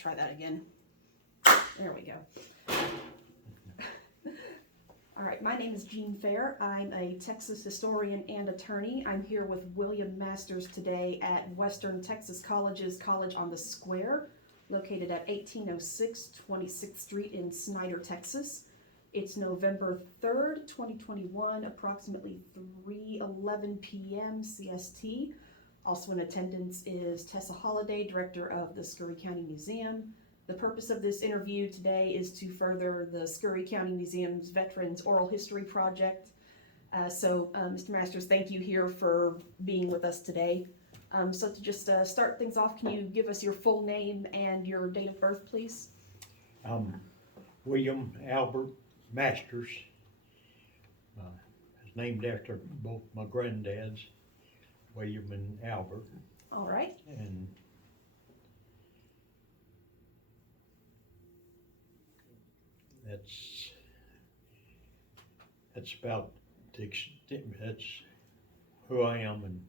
try that again. There we go. All right, my name is Jean Fair. I'm a Texas historian and attorney. I'm here with William Masters today at Western Texas College's College on the Square, located at 1806 26th Street in Snyder, Texas. It's November 3rd, 2021, approximately 3:11 p.m. CST. Also in attendance is Tessa Holliday, Director of the Scurry County Museum. The purpose of this interview today is to further the Scurry County Museum's Veterans Oral History Project. Mr. Masters, thank you here for being with us today. So to just start things off, can you give us your full name and your date of birth, please? William Albert Masters. It's named after both my granddads, William and Albert. All right. And that's about the extent, that's who I am and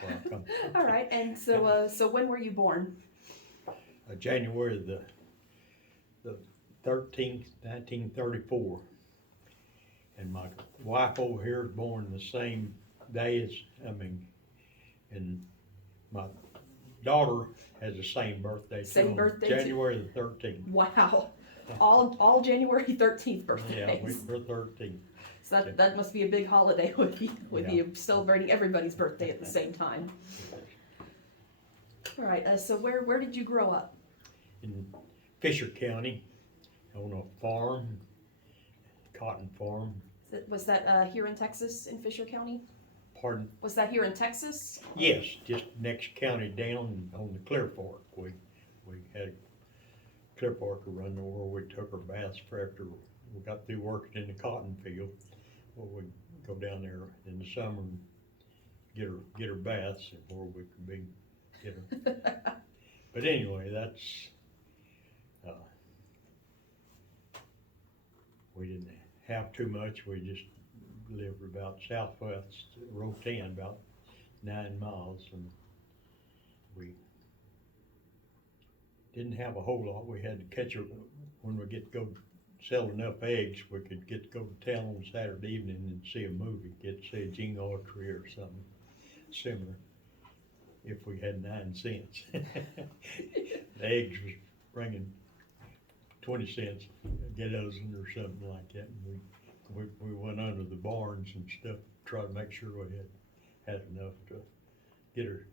where I come from. All right, and so when were you born? January the 13th, 1934. And my wife over here is born the same day and my daughter has the same birthday. Same birthday, January the 13th. Wow, all January 13th birthdays. Yeah, we're 13. So that must be a big holiday with you celebrating everybody's birthday at the same time. All right, so where did you grow up? In Fisher County, on a farm, cotton farm. Was that here in Texas, in Fisher County? Pardon? Was that here in Texas? Yes, just next county down on the Clear Fork. We had a Clear Fork run where we took our baths for after we got through working in the cotton field. Well, we'd go down there in the summer and get her baths before we could get her. But anyway, that's we didn't have too much. We just lived about southwest Row 10, about 9 miles, and we didn't have a whole lot. We had to catch her when we get to go sell enough eggs. We could get to go to town on Saturday evening and see a movie, get to see a Gene Autry or something similar. If we had 9 cents, the eggs was bringing 20 cents a dozen or something like that. And we went under the barns and stuff, try to make sure we had enough to get her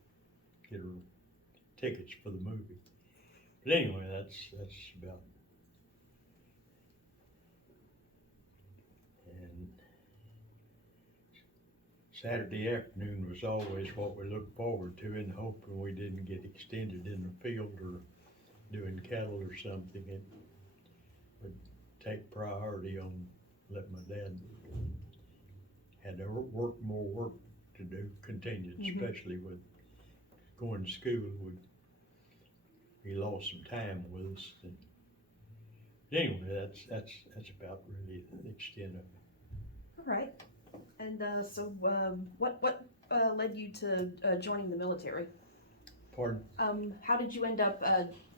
tickets for the movie. But anyway, that's about. And Saturday afternoon was always what we looked forward to, in hoping we didn't get extended in the field or doing cattle or something. It would take priority on letting my dad had more work to do, continued, especially with going to school. He lost some time with us. And anyway, that's about really the extent of it. All right, and what led you to joining the military? Pardon? How did you end up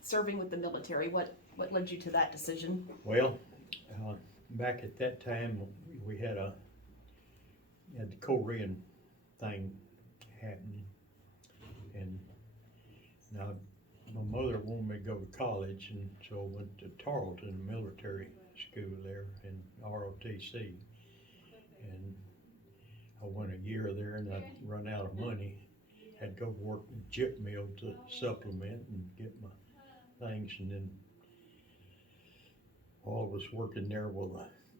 serving with the military? What led you to that decision? Well, back at that time, we had the Korean thing happening, and now my mother wanted me to go to college, and so I went to Tarleton Military School there in ROTC, and I went a year there, and I'd run out of money. Had to go work in the chip mill to supplement and get my things, and then while I was working there,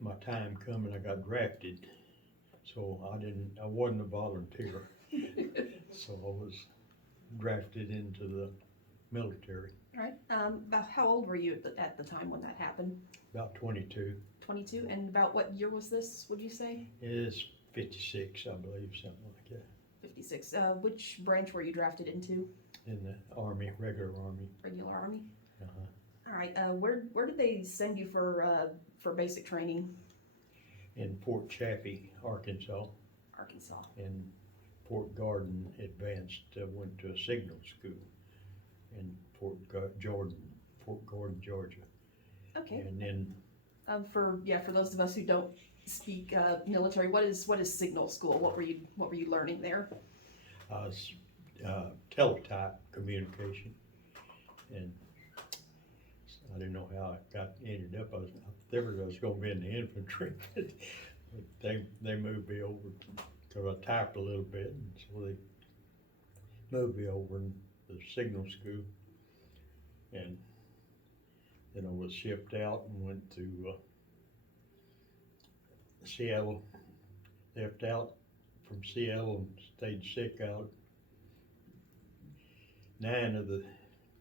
my time come and I got drafted. So I wasn't a volunteer. So I was drafted into the military. All right. About how old were you at the time when that happened? About 22. 22. And about what year was this, would you say? It's 56, I believe, something like that. 56. Which branch were you drafted into? In the Army, regular Army. Regular Army? Uh-huh. All right. Where did they send you for basic training? In Fort Chaffee, Arkansas. Arkansas. In Fort Garden Advanced, went to a signal school. In Fort Fort Gordon, Georgia. Okay. And then For those of us who don't speak military, what is signal school? What were you learning there? Teletype communication, and I didn't know how I ended up. I figured I was going to be in the infantry, but they moved me over because I typed a little bit, and so they moved me over in the signal school, and then I was shipped out and went to Seattle. Left out from Seattle and stayed sick out 9 of the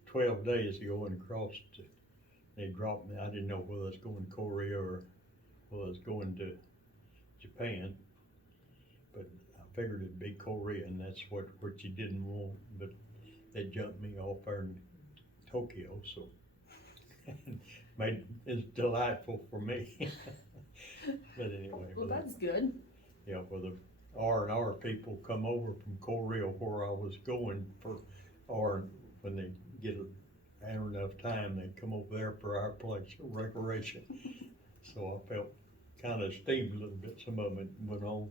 12 days going across. They dropped me. I didn't know whether I was going to Korea or whether I was going to Japan, but I figured it'd be Korea, and that's what you didn't want. But they jumped me off there in Tokyo, so it's delightful for me. But anyway, Well, that's good. Yeah, for the R&R people come over from Korea where I was going for R, when they get enough time, they come over there for our place of recreation. So I felt kind of esteemed a little bit. Some of it went on.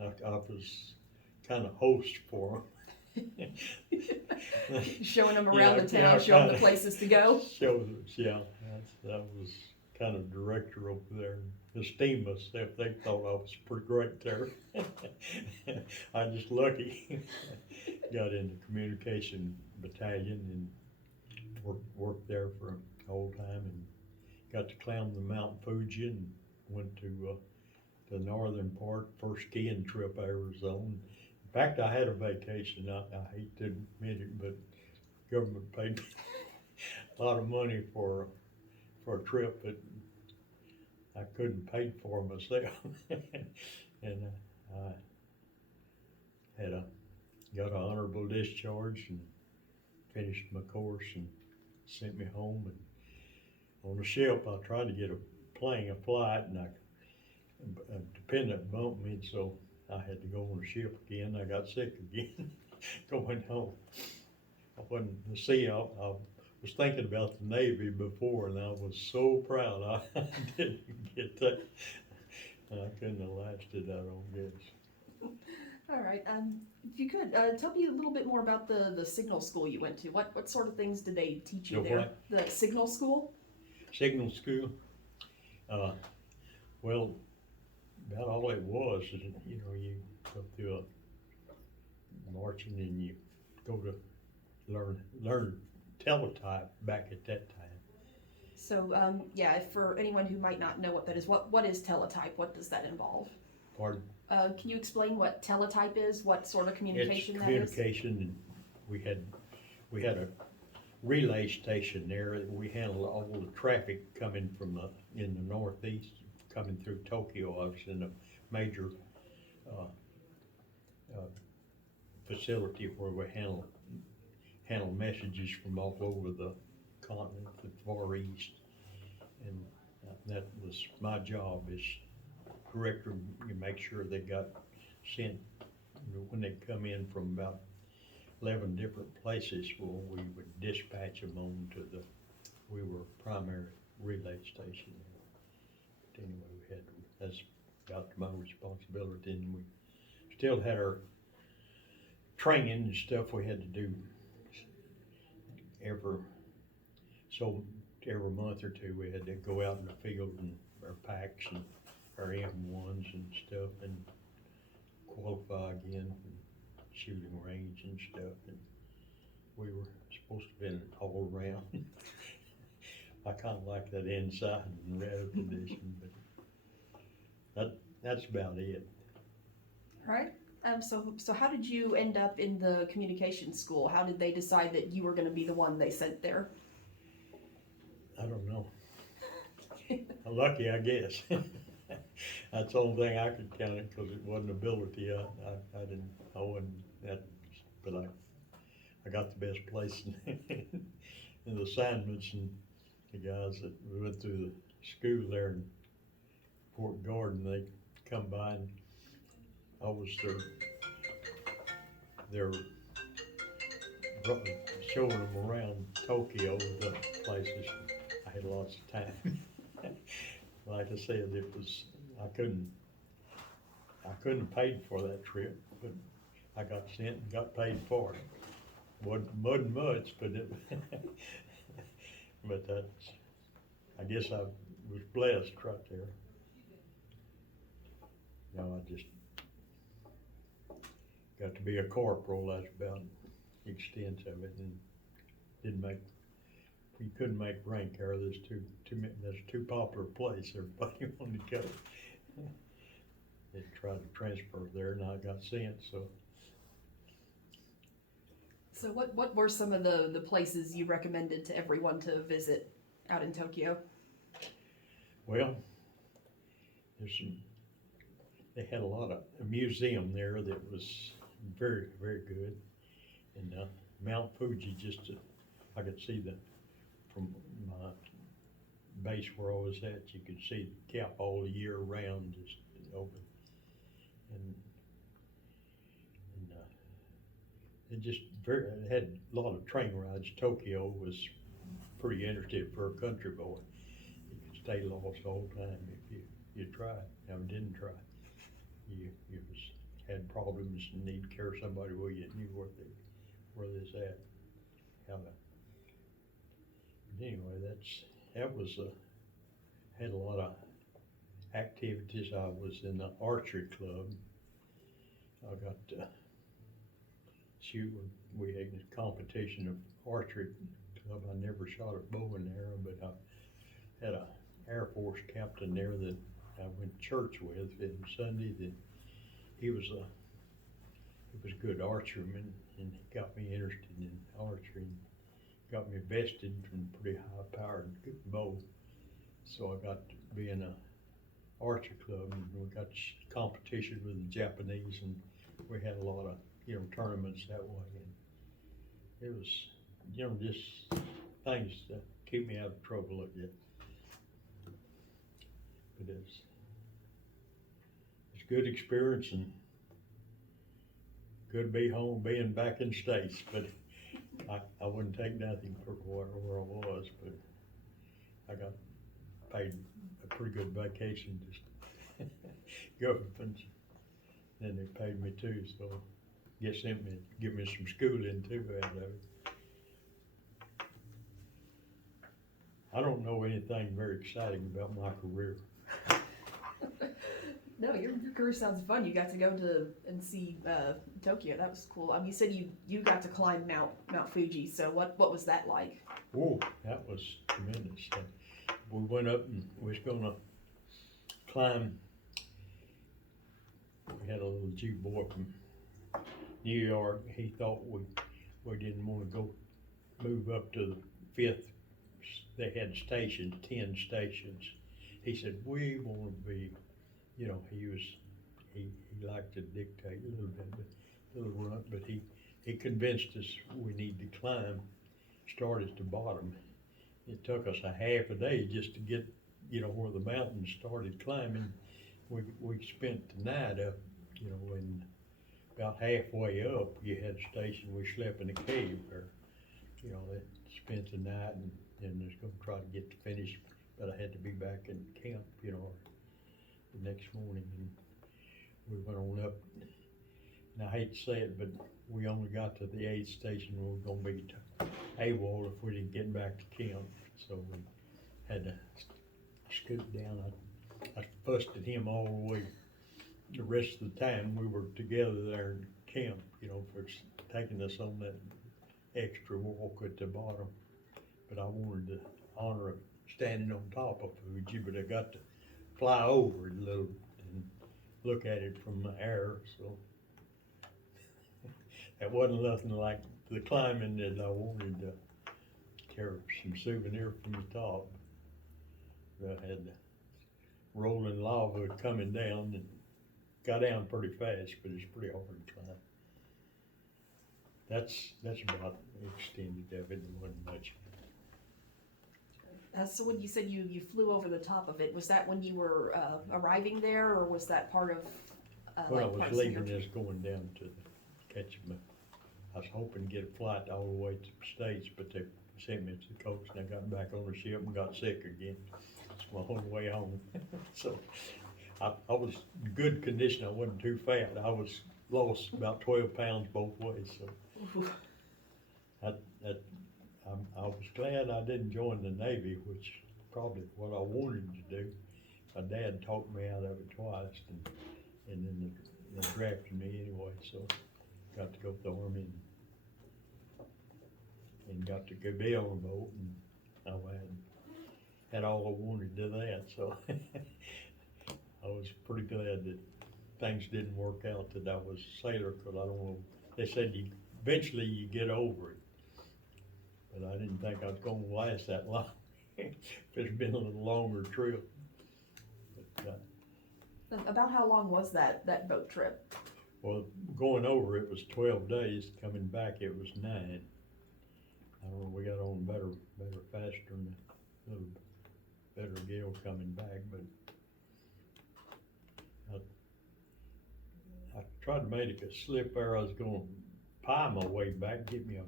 I was kind of host for them. Showing them around the town, showing them the places to go. That was kind of director over there. Esteem myself. They thought I was pretty great there. I'm just lucky. Got into communication battalion and worked there for a whole time, and got to climb the Mount Fuji and went to the northern part, first skiing trip I ever was on. In fact, I had a vacation. I hate to admit it, but government paid me a lot of money for a trip that I couldn't pay for myself. And I got an honorable discharge and finished my course and sent me home. And on the ship, I tried to get a flight, and a dependent bumped me, so I had to go on the ship again. I got sick again going home. I was thinking about the Navy before, and I was so proud I didn't get that. I couldn't have lasted that long, guess. All right. If you could tell me a little bit more about the signal school you went to. What sort of things did they teach you there? What? The signal school. Signal school. Well, about all it was is, you go through a marching, and you go to learn teletype back at that time. So, for anyone who might not know what that is, what is teletype? What does that involve? Pardon? Can you explain what teletype is? What sort of communication It's that is? communication, and we had a relay station there. We handled all the traffic coming from in the northeast, coming through Tokyo. I was in a major facility where we handle messages from all over the continent, the Far East, and that was my job, is correct them, you make sure they got sent, when they come in from about 11 different places. Well, we would dispatch them on to we were a primary relay station. But anyway, that's about my responsibility, and we still had our training and stuff we had to do every month or two. We had to go out in the field and our packs and our M1s and stuff, and qualify again for shooting range and stuff. And we were supposed to have been all around. I kind of like that inside and radio condition, but that's about it. All right. So how did you end up in the communication school? How did they decide that you were going to be the one they sent there? I don't know. Lucky, I guess. That's the only thing I could count it, because it wasn't ability. I wasn't that, but I got the best place in the assignments, and the guys that went through the school there in Fort Gordon, they come by, and I was their showing them around Tokyo, the places. I had lots of time. Like I said, I couldn't have paid for that trip, but I got sent and got paid for it. Wasn't much, but but I guess I was blessed right there. I just got to be a corporal. That's about the extent of it, and you couldn't make rank there. There's too popular a place. Everybody wanted to go. They tried to transfer there, and I got sent. So what were some of the places you recommended to everyone to visit out in Tokyo? Well, they had a museum there that was very, very good. And Mount Fuji, I could see from my base where I was at, you could see the cap all the year round, just open. And it had a lot of train rides. Tokyo was pretty interesting for a country boy. You could stay lost all the time if you tried. Now, didn't try. You had problems and need to carry somebody with you that knew where they's at. But anyway, had a lot of activities. I was in the archery club. I got to shoot. We had a competition of archery club. I never shot a bow and arrow, but I had a Air Force captain there that I went to church with on Sunday. That he was a good archerman, and he got me interested in archery. And got me vested from pretty high-powered bow. So I got to be in a archery club, and we got competition with the Japanese, and we had a lot of tournaments that way. And it was just things that keep me out of trouble a bit. But it's good experience, and good to be home, being back in States. But I wouldn't take nothing for where I was, but I got paid a pretty good vacation, just government, and they paid me too, so give me some schooling too out of it. I don't know anything very exciting about my career. No, your career sounds fun. You got to go and see Tokyo. That was cool. You said you got to climb Mount Fuji. So what was that like? Oh, that was tremendous. We went up and we was gonna climb. We had a little Jew boy from New York. He thought we didn't want to go move up to the 5th. They had stations, 10 stations. He said, we want to be, he liked to dictate a little bit, a little runt, but he convinced us we need to climb, start at the bottom. It took us a half a day just to get, where the mountains started climbing. We spent the night up, and about halfway up, you had a station, we slept in a cave there. That spent the night, and then was going to try to get to finish, but I had to be back in camp, the next morning. And we went on up, and I hate to say it, but we only got to the 8th station. We were going to be AWOL if we didn't get back to camp, so we had to scoot down. I fussed at him all the way. The rest of the time we were together there in camp, for taking us on that extra walk at the bottom. But I wanted to honor standing on top of Fuji, but I got to fly over it a little and look at it from the air, so that wasn't nothing like the climbing that I wanted to carry some souvenir from the top. I had the rolling lava coming down, and got down pretty fast, but it's pretty hard to climb. That's about the extent of it. There wasn't much. So when you said you flew over the top of it, was that when you were arriving there, or was that part of? Well, I was leaving this going down to catch I was hoping to get a flight all the way to the States, but they sent me to the coast, and I got back on the ship and got sick again. It's my whole way home. So I was in good condition. I wasn't too fat. I was lost about 12 pounds both ways. So I was glad I didn't join the Navy, which probably what I wanted to do. My dad talked me out of it twice, and then they drafted me anyway. So got to go to the Army and got to go be on a boat, and I had all I wanted to do that. So I was pretty glad that things didn't work out that I was a sailor, because I don't know. They said eventually you get over it, but I didn't think I was going to last that long. It's been a little longer trip. But, About how long was that boat trip? well, going over it was 12 days. Coming back it was 9. I don't know. We got on better faster, and a little better gale coming back, but I tried to make a slip there. I was going to pie my way back, get me a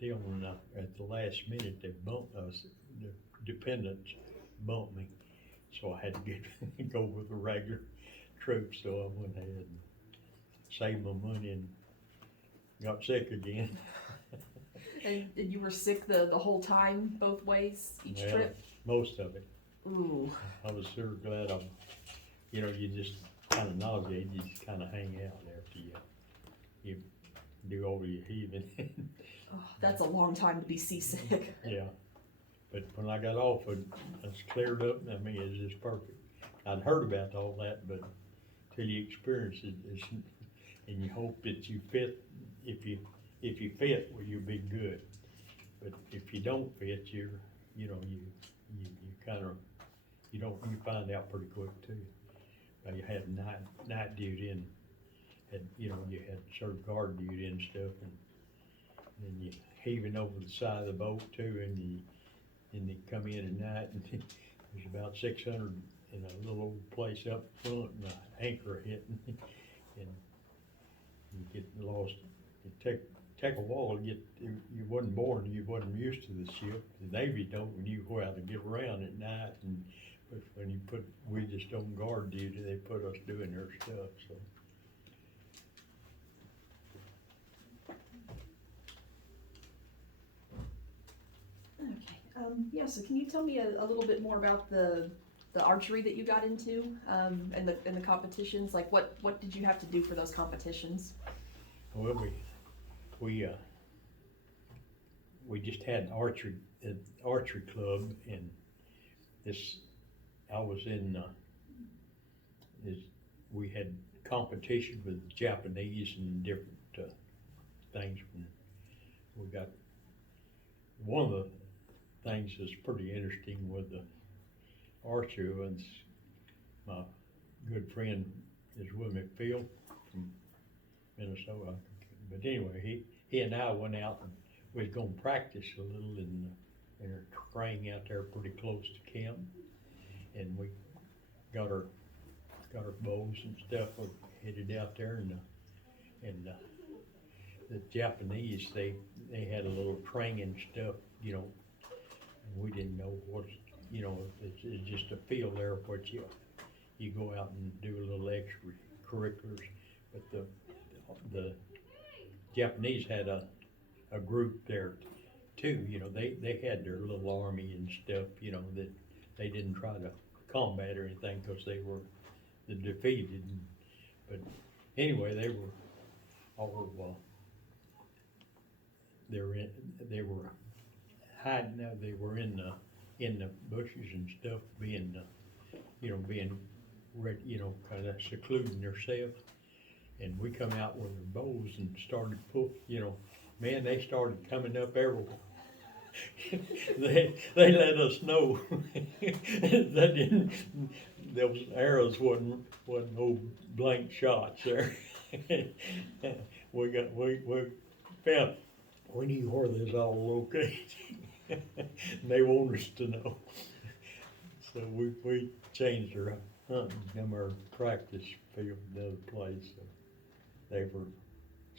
deal, and at the last minute they bumped us. The dependents bumped me, so I had to go with the regular troops. So I went ahead and saved my money and got sick again. And you were sick the whole time, both ways, each Yeah, trip? most of it. Ooh. I was sure glad you just kind of nauseated. You just kind of hang out after you do all your heaving. Oh, that's a long time to be seasick. Yeah, but when I got off, it was cleared up. I mean, it's just perfect. I'd heard about all that, but till you experience it, and you hope that you fit. If you fit, well, you'll be good. But if you don't fit, you kind of you find out pretty quick too. You had night duty, and you had served guard duty and stuff, and then you heaving over the side of the boat too, and you come in at night, and there's about 600 in a little old place up front, and an anchor hitting, and you get lost. It take a while to get. You wasn't born. You wasn't used to the ship. The Navy don't knew how to get around at night, but when we just on guard duty, they put us doing their stuff. So. Okay. Yeah. So can you tell me a little bit more about the archery that you got into, and the competitions? Like, what did you have to do for those competitions? Well, we just had archery club, and I was in we had competition with the Japanese and different things. We got one of the things that's pretty interesting with the archery was my good friend is Will McPhail from Minnesota. But anyway, he and I went out, and we was gonna practice a little in a train out there pretty close to camp, and we got our bows and stuff. We headed out there, and the Japanese they had a little training stuff, and we didn't know what, it's just a field there what you go out and do a little extracurriculars, but the Japanese had a group there too. They had their little army and stuff. That they didn't try to combat or anything because they were the defeated. But anyway, they were all they were hiding out. They were in the bushes and stuff, being ready, kind of secluding themselves. And we come out with our bows and started man, they started coming up everywhere. they let us know those arrows wasn't no blank shots there. we found we knew where they was all located. They want us to know. So we changed our hunting and our practice field to another place. So they were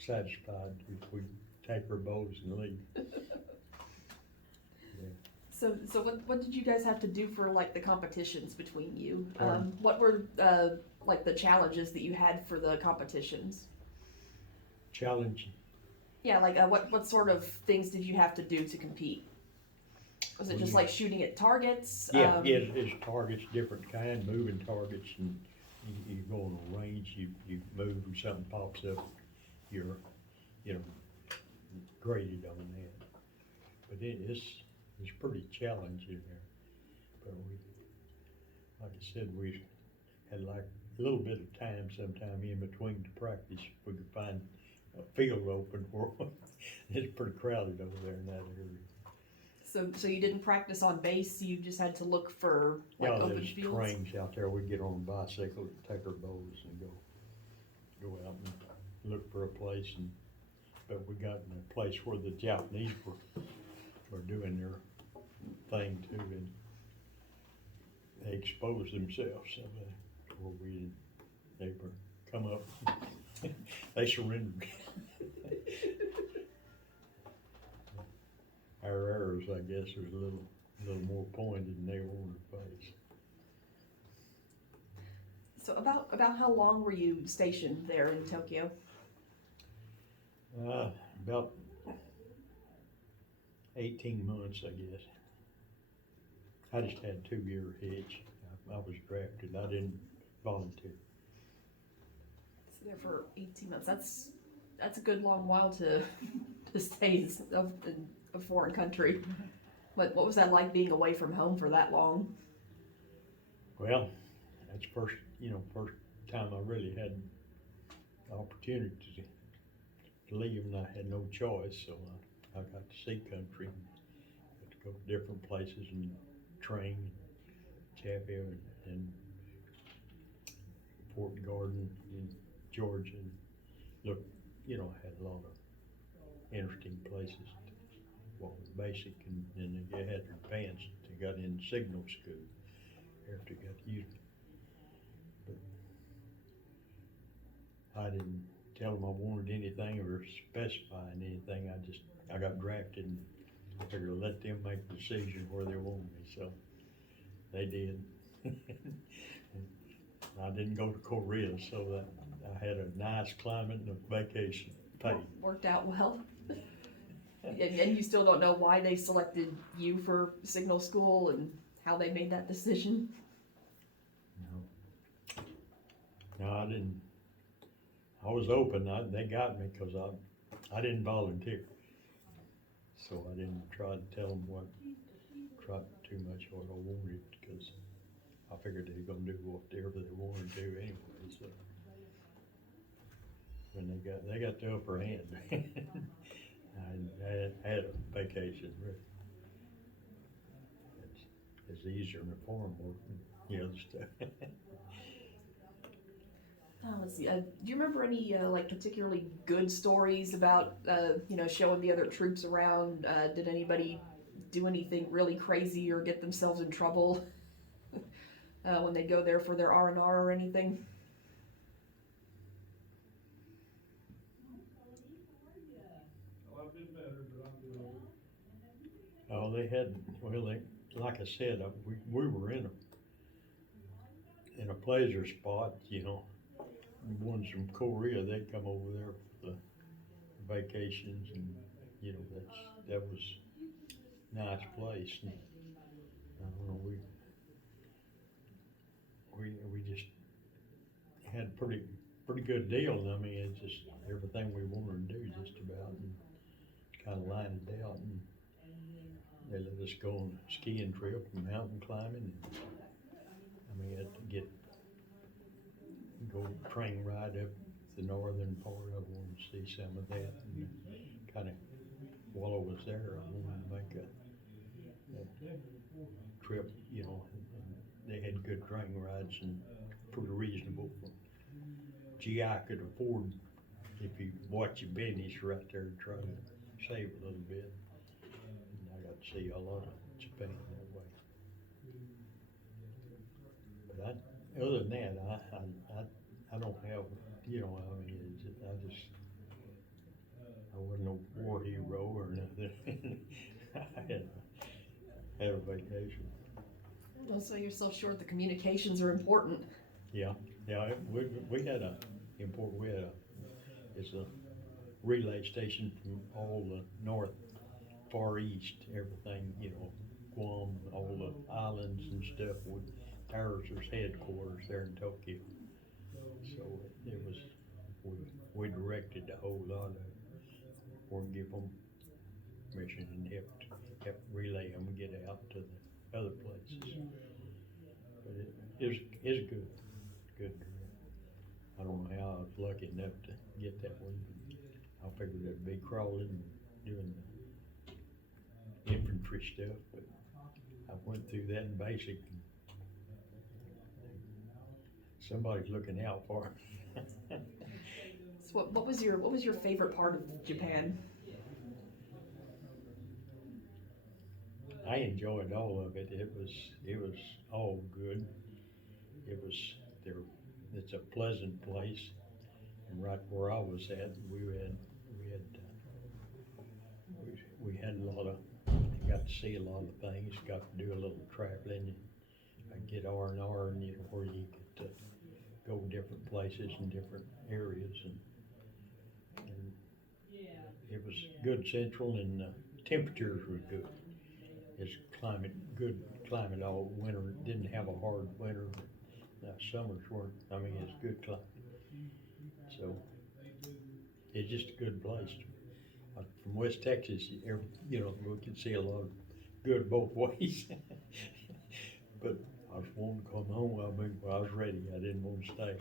satisfied if we take our bows and leave. So what did you guys have to do for like the competitions between you? Pardon? What were like the challenges that you had for the competitions? Challenge. Yeah, like what sort of things did you have to do to compete? Was it Well, just you- like shooting at targets? Yeah, it's targets, different kind, moving targets, and you go on a range, you move and something pops up, you're, you know, graded on that. But it's pretty challenging there. But we, like I said, we had like a little bit of time sometime in between to practice. If we could find a field open for it's pretty crowded over there in that area. So you didn't practice on base, you just had to look for like Yeah, open there's fields? trains out there. We get on a bicycle, take our bows and go out and look for a place. But we got in a place where the Japanese were doing their thing too, and they exposed themselves. So where they were come up, they surrendered. Our arrows, I guess, was a little more pointed than they wanted to face. So about how long were you stationed there in Tokyo? About 18 months, I guess. I just had a 2-year hitch. I was drafted. I didn't volunteer. So there for 18 months. That's a good long while to stay in a foreign country. What was that like being away from home for that long? Well, that's first time I really had the opportunity to leave, and I had no choice. So I got to see country, got to go to different places and train in Chappie and Fort Garden in Georgia. And look, I had a lot of interesting places. What was basic, and then they had advanced. They got in signal school after they got used. But I didn't tell them I wanted anything or specifying anything. I got drafted, and I figured I'd let them make the decision where they wanted me. So they did. I didn't go to Korea, so that I had a nice climate and a vacation paid. Worked out well. And you still don't know why they selected you for signal school and how they made that decision? No, I didn't. I was open. They got me because I didn't volunteer. So I didn't try to tell them too much what I wanted, because I figured they were going to do whatever they wanted to do anyway. So when they got the upper hand. I had a vacation, really. It's easier in the farm work than the other stuff. Let's see. Do you remember any like particularly good stories about showing the other troops around? Did anybody do anything really crazy or get themselves in trouble when they go there for their R&R or anything? Oh, like I said, we were in a pleasure spot, The ones from Korea, they'd come over there for the vacations, and that was a nice place. And I don't know, we just had a pretty good deal. I mean, it's just everything we wanted to do just about, and kind of lined it out. And they let us go on a skiing trip and mountain climbing. And, I mean, had to go train ride up the northern part. I wanted to see some of that, and kind of while I was there, I wanted to make a trip. And they had good train rides and pretty reasonable. GI could afford, if you watch your business right there, try to save a little bit. And I got to see a lot of Japan that way. But other than that, I don't have, I mean, I wasn't a war hero or nothing. I had a vacation. Don't sell yourself short, the communications are important. Yeah, we had it's a relay station from all the north, far east, everything, Guam, all the islands and stuff. Ours was headquarters there in Tokyo. So it was, we directed a whole lot of it, or give them mission and help relay them, get out to the other places. But it is good. I don't know how I was lucky enough to get that one, but I figured it'd be crawling and doing the infantry stuff, but I went through that in basic. Somebody's looking out for me. So what was your favorite part of Japan? I enjoyed all of it. It was all good. It was there. It's a pleasant place, and right where I was at, we had a lot of, got to see a lot of things. Got to do a little traveling. I get R&R, and where you get to go different places and different areas, and it was good central, and temperatures were good. It's good climate all winter. It didn't have a hard winter. Summers weren't. I mean, it's good climate. So it's just a good place. From West Texas, we can see a lot of good both ways. But I was wanting to come home. I was ready. I didn't want to stay.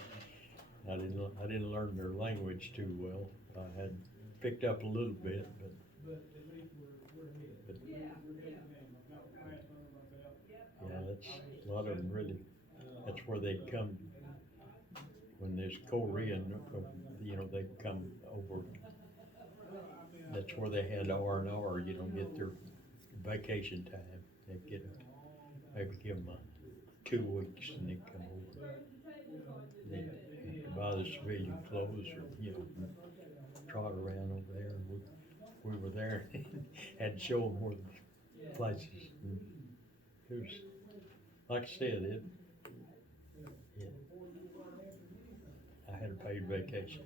I didn't learn their language too well. I had picked up a little bit, but yeah, that's a lot of them really. That's where they'd come when there's Korean. They'd come over. That's where they had R&R. Get their vacation time. Maybe give them 2 weeks, and they'd come over. They'd have to buy the civilian clothes, or trot around over there. And we were there and had to show them where the places. And it was, like I said, I had a paid vacation.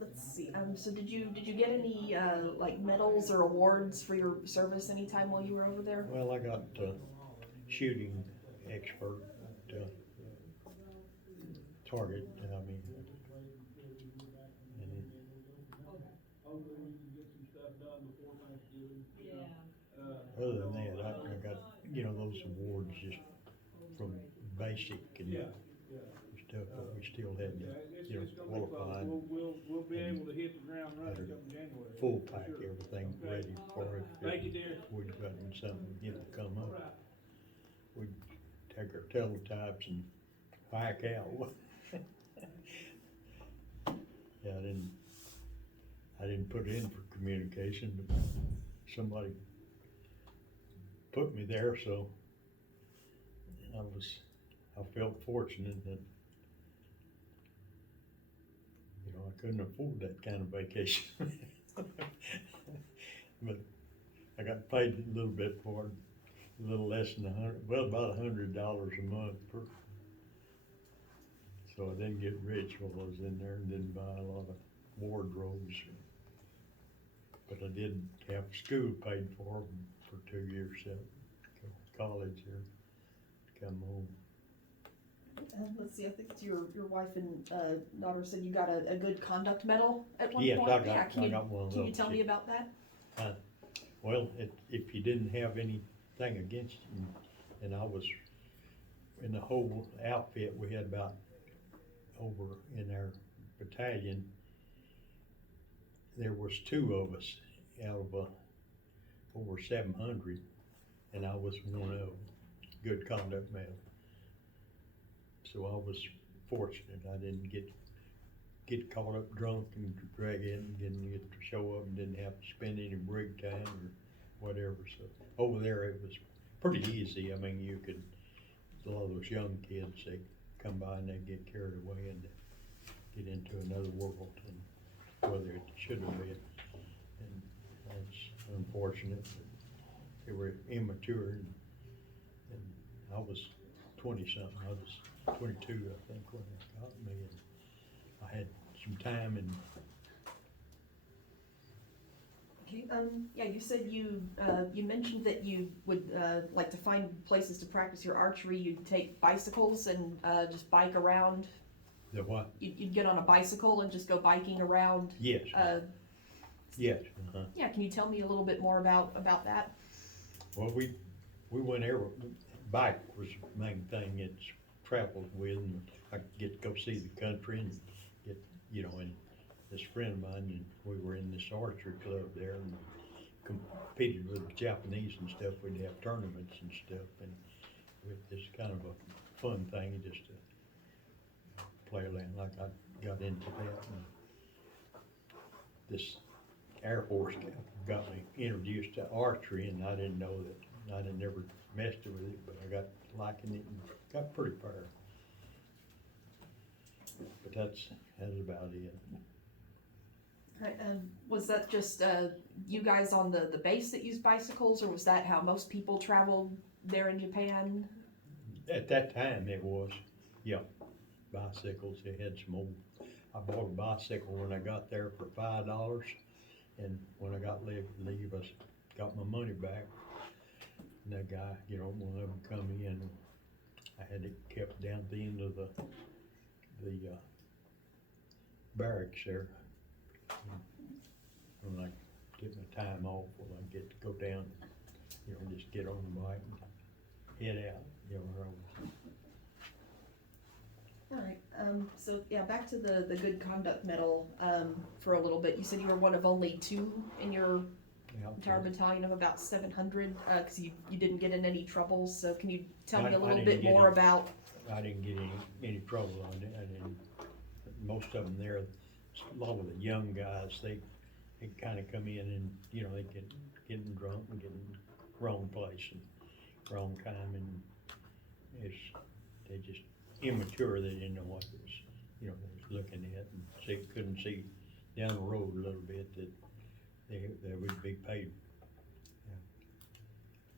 Let's see. So did you get any like medals or awards for your service anytime while you were over there? Well, I got shooting expert target. Other than that, I got those awards just from basic and stuff, but we still had to qualify. We'll be able to hit the ground running come January. Full pack everything ready for it. Thank you, dear. We'd gotten something come up. We'd take our teletypes and hike out. Yeah, I didn't put in for communication, but somebody put me there, so I felt fortunate that I couldn't afford that kind of vacation. But I got paid a little bit for it, a little less than about $100 a month so I didn't get rich while I was in there, and didn't buy a lot of wardrobes. But I did have school paid for 2 years, college here, come home. Let's see. I think it's your wife and daughter said you got a good conduct medal at one Yes, point. I got one of those. Can you tell me about that? Well, if you didn't have anything against you, and I was in the whole outfit, we had about over in our battalion, there was 2 of us out of over 700, and I was one of them. Good conduct medal. So I was fortunate. I didn't get caught up drunk and drag in, didn't get to show up, and didn't have to spend any brig time or whatever. So over there it was pretty easy. I mean, a lot of those young kids, they come by and they get carried away and get into another world and whether it should have been. And that's unfortunate, but they were immature and I was 20-something, I was 22, I think, when they got me, and I had some time and Okay, yeah, you said you mentioned that you would, like to find places to practice your archery. You'd take bicycles and, just bike around. the what? You'd get on a bicycle and just go biking around. Yes, yes, Yeah, can you tell me a little bit more about that? Well, we went bike was the main thing it's traveled with, and I could get to go see the country and get, and this friend of mine, and we were in this archery club there and competed with the Japanese and stuff. We'd have tournaments and stuff, and it's kind of a fun thing just to play around. Like I got into that, and this Air Force got me introduced to archery, and I didn't know that. I had never messed with it, but I got liking it and got pretty far. But that's about it. Right, was that just you guys on the base that used bicycles, or was that how most people traveled there in Japan? At that time, it was, yeah, bicycles. They had some old. I bought a bicycle when I got there for $5, and when I got leave, I got my money back. And that guy, one of them come in. I had it kept down at the end of the barracks there. When I get my time off, when I get to go down, just get on the bike and head out, All right, so yeah, back to the Good Conduct Medal for a little bit. You said you were one of only 2 in your entire battalion of about 700, because you didn't get in any troubles. So can you tell me a little bit more about? I didn't get any trouble on it. I didn't. Most of them there, a lot of the young guys, they kind of come in and they get getting drunk and getting wrong place and wrong time, and they just immature. They didn't know what was they was looking at, and they couldn't see down the road a little bit that they would be paid.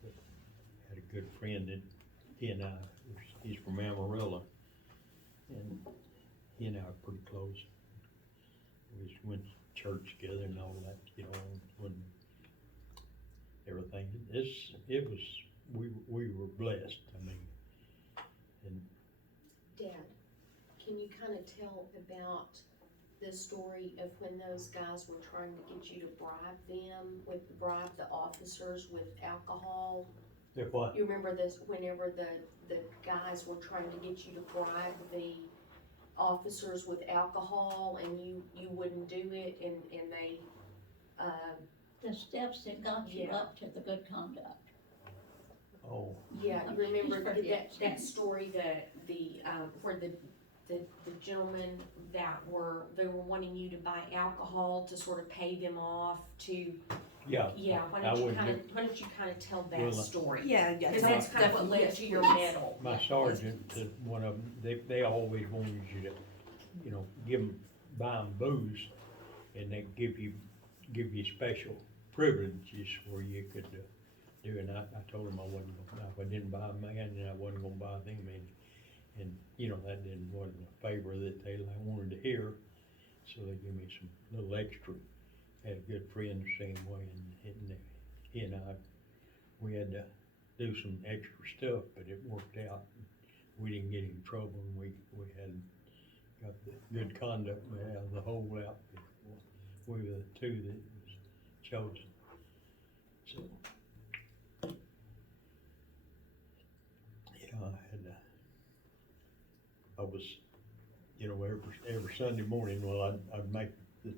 But I had a good friend that he and I, he's from Amarillo, and he and I are pretty close. We just went to church together and all that, when everything. We were blessed. I mean, and Dad, can you kind of tell about the story of when those guys were trying to get you to bribe the officers with alcohol? if what? You remember this, whenever the guys were trying to get you to bribe the officers with alcohol and you wouldn't do it, and they, The steps that got you Yeah. up to the good conduct. Oh, yeah, you remember He's pretty that upset. story, where the gentlemen that they were wanting you to buy alcohol to sort of pay them off to, yeah. why I don't you wouldn't kind of tell that Well, story? Yeah, Because that's kind of what led to your medal. My sergeant, one of them, they always wanted you to, buy them booze, and they give you special privileges where you could do. And I told them I wasn't gonna, if I didn't buy a man, then I wasn't gonna buy them any. And that wasn't a favor that they wanted to hear, so they gave me some little extra. Had a good friend the same way, and he and I, we had to do some extra stuff, but it worked out. We didn't get in trouble, and we had got the good conduct out of the whole outfit. We were the 2 that was chosen. So, yeah, I was, every Sunday morning, I'd make the,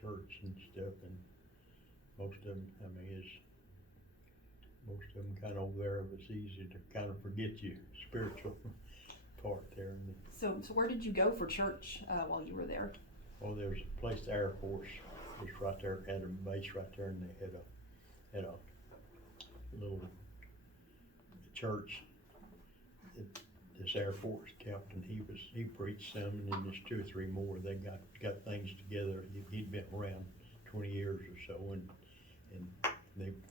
church and stuff, and most of them, most of them kind of over there, it was easy to kind of forget your spiritual part there. So where did you go for church while you were there? Oh, there was a place, the Air Force was right there, had a base right there, and they had a little church that this this Air Force captain, he preached some, and then there's 2 or 3 more, they got things together. He'd been around 20 years or so, and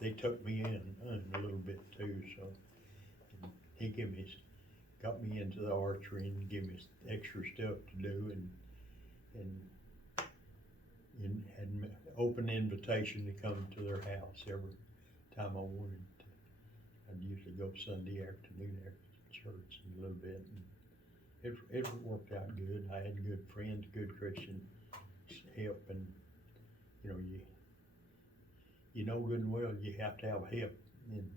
they took me in a little bit too, so. And he got me into the archery and gave me extra stuff to do, and had open invitation to come to their house every time I wanted to. I'd usually go Sunday afternoon after church a little bit, and it worked out good. I had good friends, good Christian help, and you know, you know good and well you have to have help, and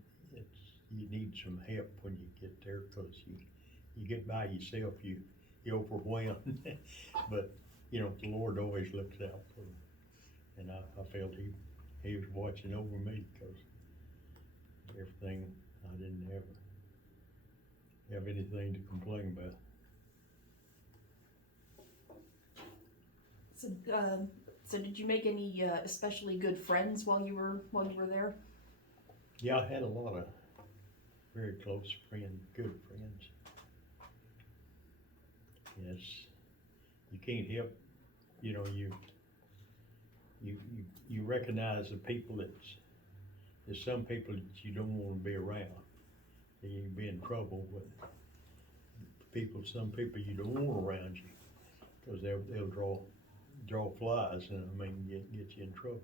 you need some help when you get there, because you get by yourself, you overwhelmed. But you know, the Lord always looks out for me, and I felt he was watching over me, because everything, I didn't have anything to complain about. So did you make any especially good friends while you were there? Yeah, I had a lot of very close friends, good friends. Yes, you can't help, you know, you recognize the people there's some people that you don't want to be around. You be in trouble with some people you don't want around you, because they'll draw flies, and I mean, get you in trouble.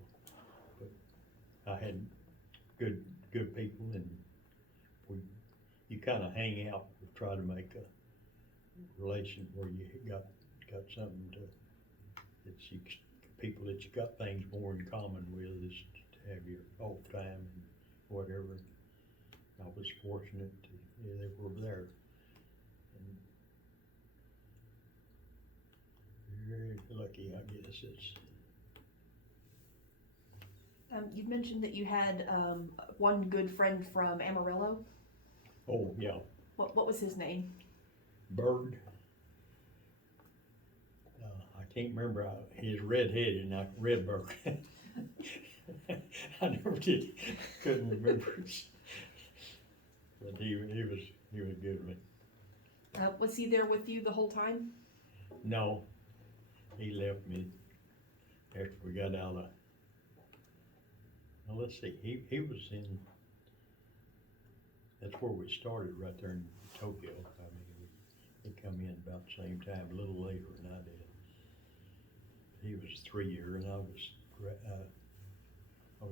But I had good people, and you kind of hang out and try to make a relation where you got something people that you got things more in common with, is to have your off time and whatever. I was fortunate they were there. And very lucky, I guess. You mentioned that you had one good friend from Amarillo. Oh, yeah, What was his name? Bird. I can't remember, he's red-headed, not Redbird. I never couldn't remember. But he was good with me. Was he there with you the whole time? No, he left me after we got out of, well, let's see, he was that's where we started, right there in Tokyo. I mean, he come in about the same time, a little later than I did. He was 3 year, and I was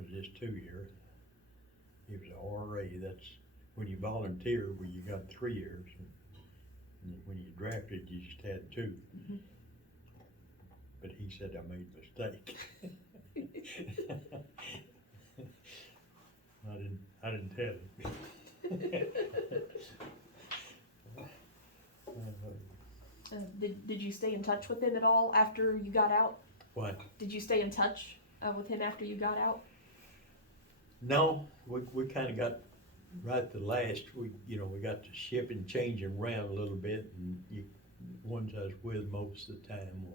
just 2 year. He was a RA. That's when you volunteer, where you got 3 years, and when you drafted, you just had 2. Mm-hmm. But he said I made a mistake. I didn't tell him. Did you stay in touch with him at all after you got out? What? Did you stay in touch with him after you got out? No, we kind of got right to last. We got to shipping, changing around a little bit, and ones I was with most of the time,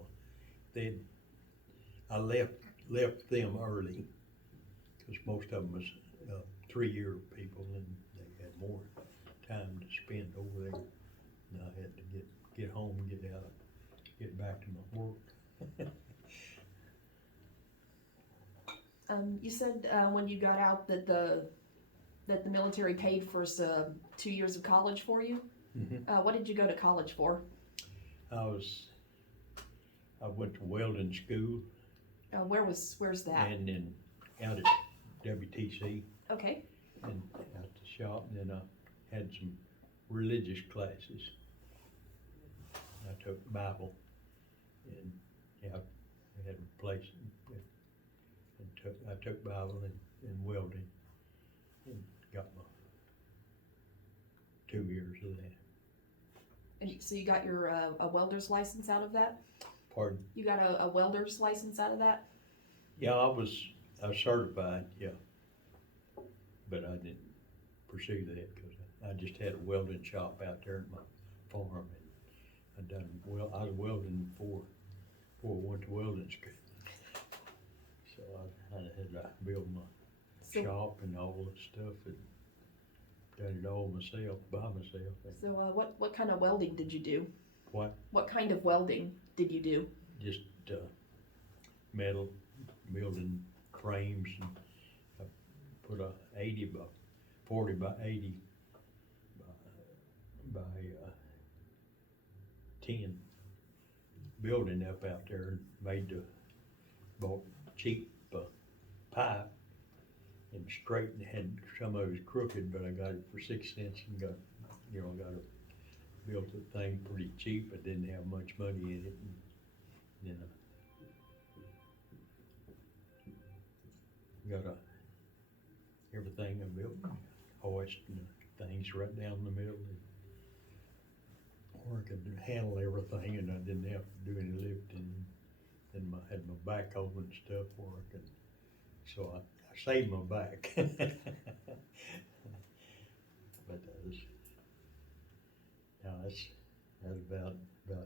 I left them early, because most of them was 3 year people, and they had more time to spend over there. And I had to get home, get back to my work. You said when you got out that the military paid for 2 years of college for you. Mm-hmm. What did you go to college for? I went to welding school. Where's that? And then out at WTC. Okay. And out the shop, and then I had some religious classes. I took Bible, and I had a place, and I took Bible and welding, and got my 2 years of that. And so you got your a welder's license out of that? Pardon? You got a welder's license out of that? Yeah, I was certified, yeah, but I didn't pursue that, because I just had a welding shop out there at my farm, and I was welding before I went to welding school. So I had to build my shop and all that stuff, and done it all myself, by myself. So, what kind of welding did you do? What? What kind of welding did you do? Just, metal, building frames, and I put a 40 by 80 by 10 building up out there, and bought cheap pipe and straightened, had some of it was crooked, but I got it for 6 cents and built the thing pretty cheap. I didn't have much money in it, and then got everything I built, hoist and things right down the middle, where I could handle everything, and I didn't have to do any lifting. And had my backhoe and stuff where I could, so I saved my back. But that's about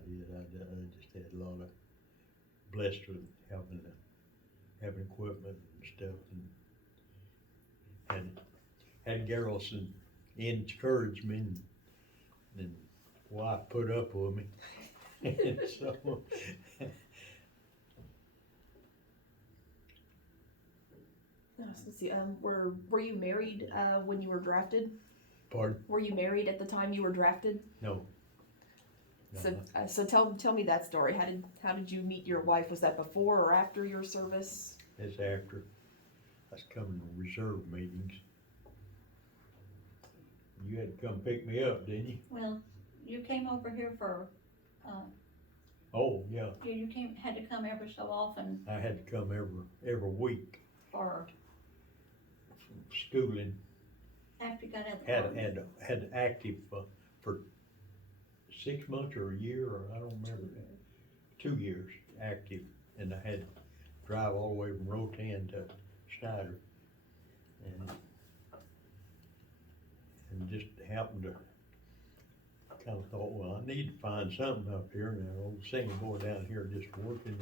it. I just had a lot of blessed with having equipment and stuff, and had Garrelson encourage me, and wife put up with me. And so Let's see. Were you married when you were drafted? pardon? Were you married at the time you were drafted? No. So tell me that story. How did you meet your wife? Was that before or after your service? It's after. I was coming to reserve meetings. You had to come pick me up, didn't you? Well, you came over here for, Oh, yeah. you had to come every so often I had to come every week for, from schooling. after you got out of the Had active for 6 months or a year, or I don't remember, 2 years active, and I had to drive all the way from Rotan to Schneider, and just happened to kind of thought, well, I need to find something up here, and that old single boy down here just working,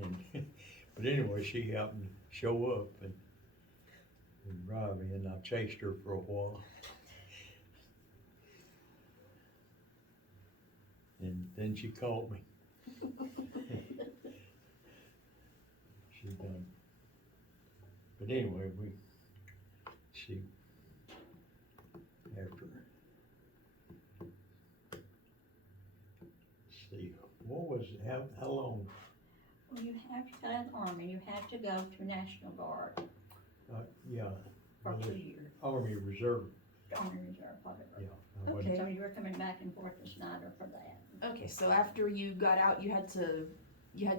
and but anyway, she happened to show up and drive me, and I chased her for a while. And then she caught me. She done. But anyway, what was, how long? Well, you have to go out of the Army, you had to go to National Guard Yeah. for well, 2 it's years, Army Reserve, Army Reserve, whatever. yeah. I Okay. wasn't- So you were coming back and forth to Snyder for that. Okay, so after you got out, you had to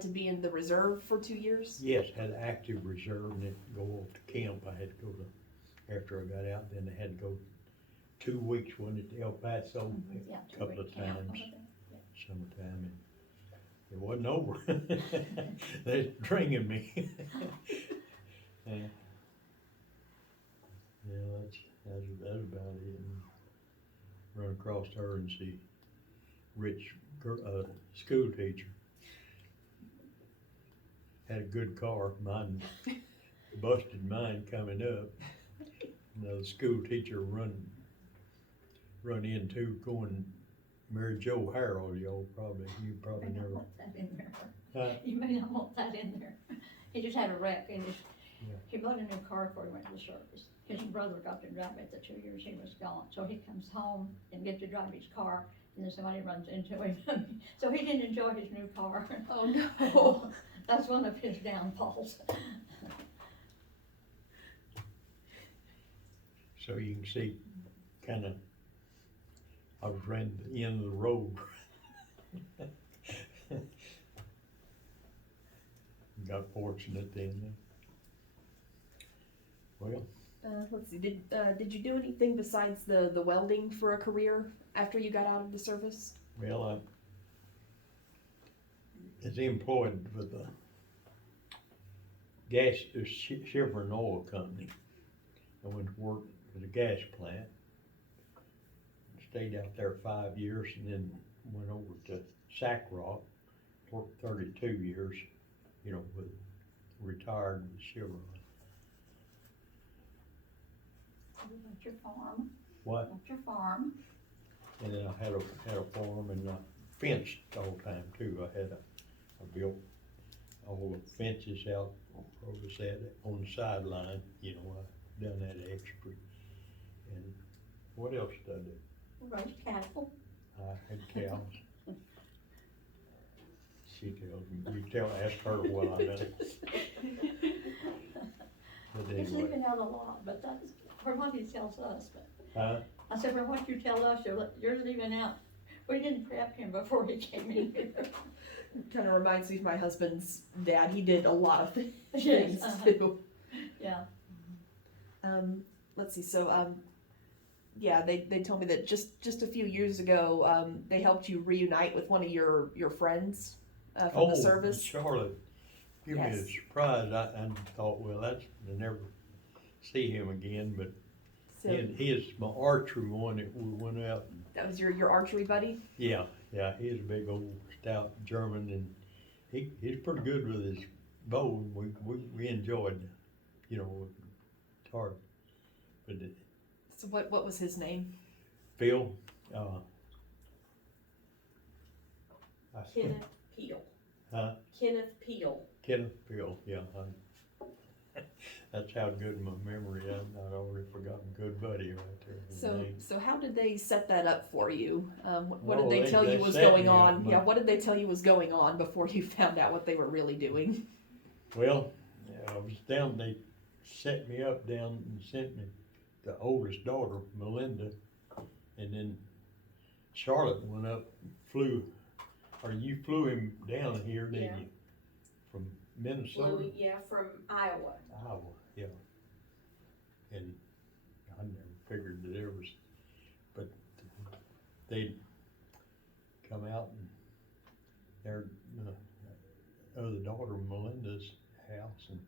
be in the reserve for 2 years? Yes, had active reserve, and then go off to camp. I had to go after I got out, then I had to go 2 weeks, wasn't it, to El Paso, Yeah, a couple of 2 week camp times, over there. summertime, and it wasn't over. They're stringing me. Yeah, that's about it. And run across her and see rich school teacher. Had a good car, mine, busted mine coming up. The school teacher run into going, Mary Jo Harold, you probably You may not never. want that in there. Huh? You may not want that in there. He just had a wreck and Yeah. he bought a new car before he went to the service. His brother got to drive it the 2 years he was gone. So he comes home and gets to drive his car and then somebody runs into him. So he didn't enjoy his new car. Oh no. That's one of his downfalls. So you can see, kinda, I was ran to the end of the road. Got fortunate then. Well, Let's see. Did you do anything besides the welding for a career after you got out of the service? well, I was employed with the Chevron Oil Company. I went to work at a gas plant. Stayed out there 5 years, and then went over to Sack Rock, worked 32 years, retired with Chevron. What about your farm? What? That's your farm. And then I had a farm and fenced all the time too. I built all the fences out where was that, on the sideline, you know, I done that extra. And what else did I do? Raise cattle. I had cows. She tells me, ask her what I done. But He's anyway, leaving out a lot, but that's from what he tells us, but. huh? I said, from what you tell us, you're leaving out, we didn't prep him before he came in here. Kind of reminds me of my husband's dad. He did a lot of things Yes, uh-huh. too. Yeah, Let's see. So, yeah, they told me that just a few years ago, they helped you reunite with one of your friends from the service. Charlotte, give me a Yes. surprise. I thought, well, I never see him again, but So he is my archery one that we went out. that was your archery buddy. Yeah, he's a big old stout German, and he's pretty good with his bow. We enjoyed, you know, target. But So what was his name? Phil, Kenneth Peel. Huh? Kenneth Peel. Kenneth Phil, yeah. That's how good my memory is. I'd already forgotten good buddy right there. His name. So how did they set that up for you? What Oh, did they they- tell they you was set going me up, on? but- Yeah, what did they tell you was going on before you found out what they were really doing? Well, I was down, they set me up down and sent me the oldest daughter, Melinda, and then Charlotte went up, you flew him down here, didn't Yeah. you? From Minnesota? From Iowa. Iowa, yeah. And I never figured that there was, but they'd come out and their other daughter, Melinda's house, and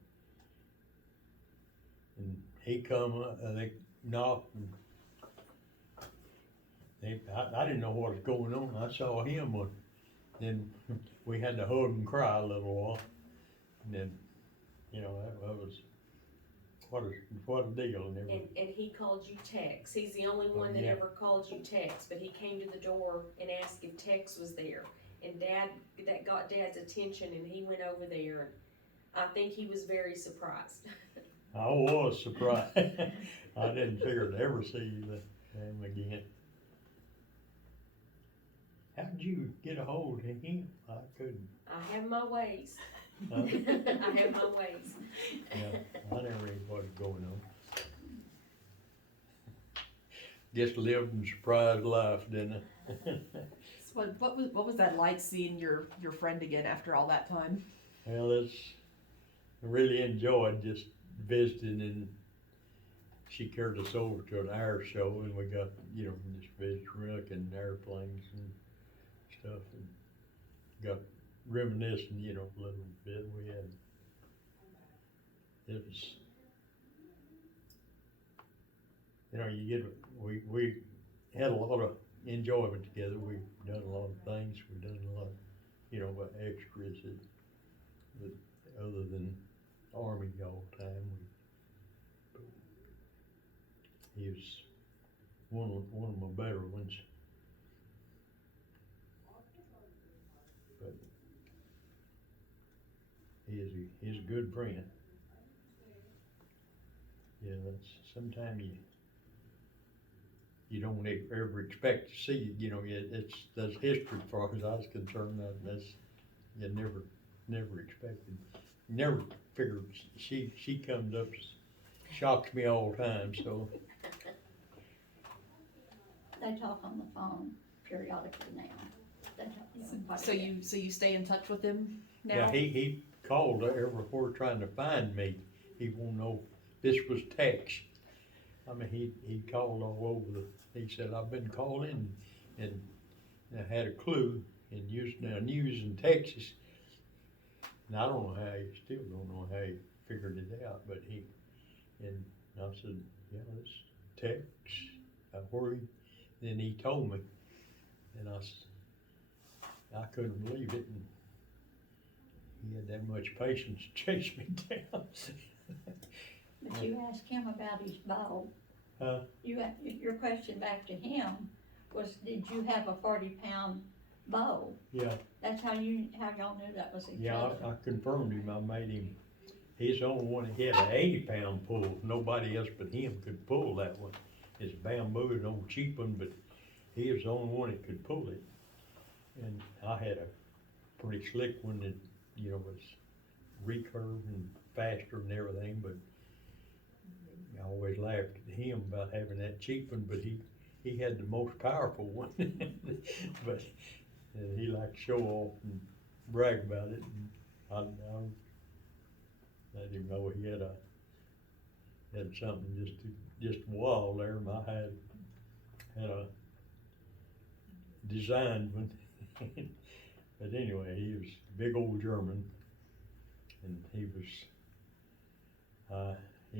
he come, they knocked, and I didn't know what was going on. I saw him, then we had to hug and cry a little while, and then, you know, that was, what a deal, and everything. And he called you Tex. He's the only one that yeah. ever called you Tex, but he came to the door and asked if Tex was there. And that got Dad's attention, and he went over there, and I think he was very surprised. I was surprised. I didn't figure to ever see him again. How did you get a hold of him? I couldn't. I have my ways. Huh? I have my ways. Yeah, I never knew what was going on. Just lived in surprise life, didn't I? So what was that like seeing your friend again after all that time? Well, I really enjoyed just visiting, and she carried us over to an air show, and we got, you know, just visiting, looking at airplanes and stuff, and got reminiscing, you know, a little bit. It was, you know, we had a lot of enjoyment together. We've done a lot of things. We've done a lot of, you know, extras that other than Army all the time. He was one of my better ones. But he's a good friend. Yeah, that's sometimes you don't ever expect to see it. You know, that's history as far as I was concerned. That's you never expected. Never figured she comes up, shocks me all the time. So they talk on the phone periodically now. They talk, you know, quite a So bit. you stay in touch with him now? yeah, he called everywhere trying to find me. He won't know this was Tex. I mean, he called all over he said, I've been calling and I had a clue and used news in Texas. And I don't know how still don't know how he figured it out, but and I said, yeah, it's Tex. I worried. Then he told me, and I couldn't believe it. And he had that much patience to chase me down. But you ask him about his bow. Your question back to him was, did you have a 40-pound bow? Yeah, That's how y'all knew that was each yeah, other? I confirmed him, I made him, he's the only one that had an 80-pound pull, nobody else but him could pull that one. It's bamboo, an old cheap one, but he was the only one that could pull it. And I had a pretty slick one that, you know, was recurved and faster and everything, but I always laughed at him about having that cheap one, but he had the most powerful one. But he liked to show off and brag about it, and I let him know he had something just wild there. I had a designed one. But anyway, he was a big old German, and he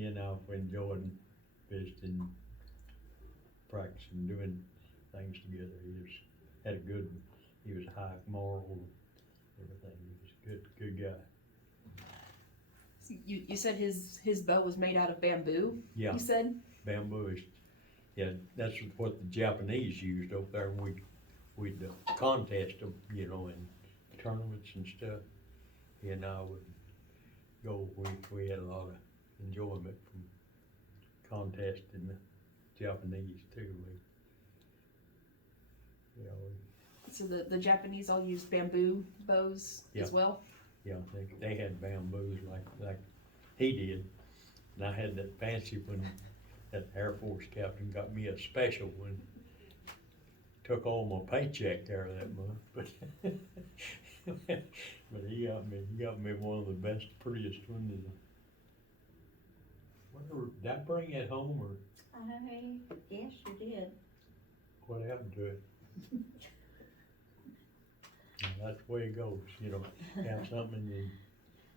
and I enjoyed visiting, practicing, doing things together. He was high moral, everything. He was a good guy. So you said his bow was made out of bamboo? Yeah, You said? bamboo is, yeah, that's what the Japanese used over there. We'd contest them, you know, in tournaments and stuff. He and I would go, we had a lot of enjoyment from contesting the Japanese too. So the Japanese all used bamboo bows Yeah. as well? Yeah, they had bamboos like he did, and I had that fancy one. That Air Force captain got me a special one. Took all my paycheck there that month, but he got me one of the best, prettiest ones. Whatever, did I bring it home or Yes, you did. what happened to it? That's the way it goes, you know. Have something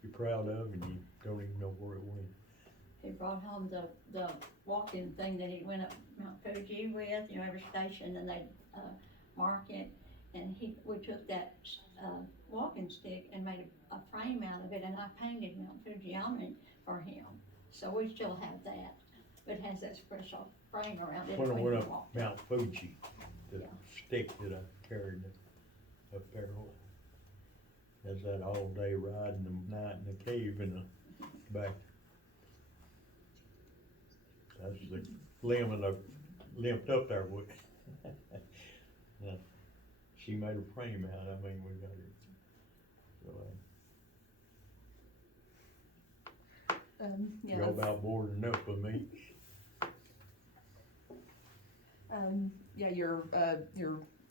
you're proud of and you don't even know where it went. He brought home the walking thing that he went up Mount Fuji with, you know, every station, and they mark it. And we took that walking stick and made a frame out of it, and I painted Mount Fuji on it for him. So we still have that, but it has that special frame around it. When I we went can up walk. Mount Fuji, the Yeah. stick that I carried up there, there's that all-day ride and the night in the cave in the back. That's the limb that I limped up there with. Yeah. She made a frame out, we got it. So, Yeah. you're about bored enough with me. Yeah, your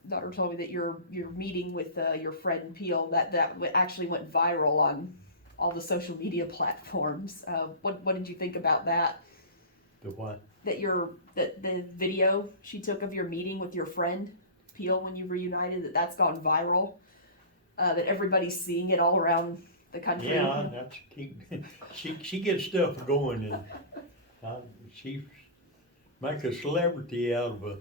daughter told me that your meeting with your friend Peel that actually went viral on all the social media platforms. What did you think about that? The what? That the video she took of your meeting with your friend Peel when you reunited, that's gone viral. That everybody's seeing it all around the country. Yeah, that's she gets stuff going, and she make a celebrity out of a.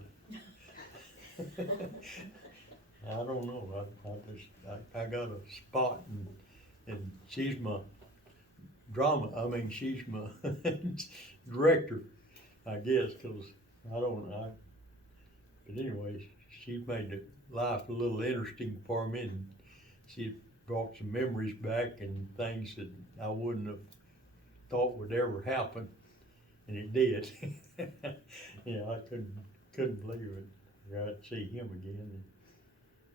I don't know. I got a spot, and she's my drama. She's my director, I guess, because I don't know. But anyway, she made the life a little interesting for me, and she brought some memories back and things that I wouldn't have thought would ever happen, and it did. Yeah, I couldn't believe it. I'd see him again. And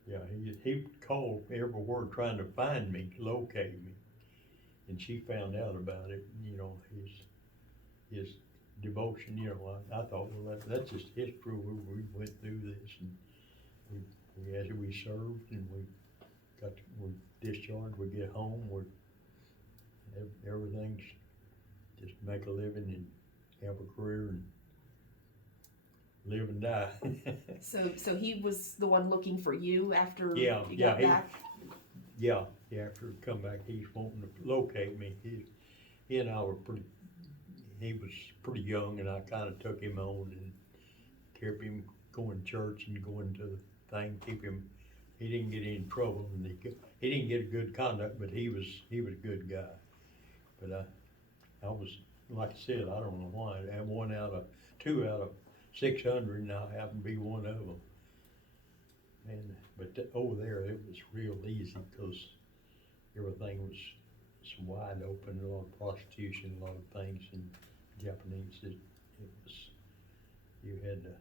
yeah, he called everywhere trying to find me, locate me, and she found out about it. You know, his devotion. You know, I thought, well, that's just history. We went through this, and we served, and we discharged. We get home. Everything's just make a living and have a career and live and die. So he was the one looking for you after Yeah, you got back? Yeah, after he come back, he's wanting to locate me. He and I were he was pretty young, and I kind of took him on and kept him going to church and going to the thing, he didn't get in trouble, and he didn't get a good conduct, but he was a good guy. But I was like I said, I don't know why, I had 2 out of 600, and I happen to be one of them. And, but over there, it was real easy, cause everything was so wide open, a lot of prostitution, a lot of things in Japanese, it was, you had to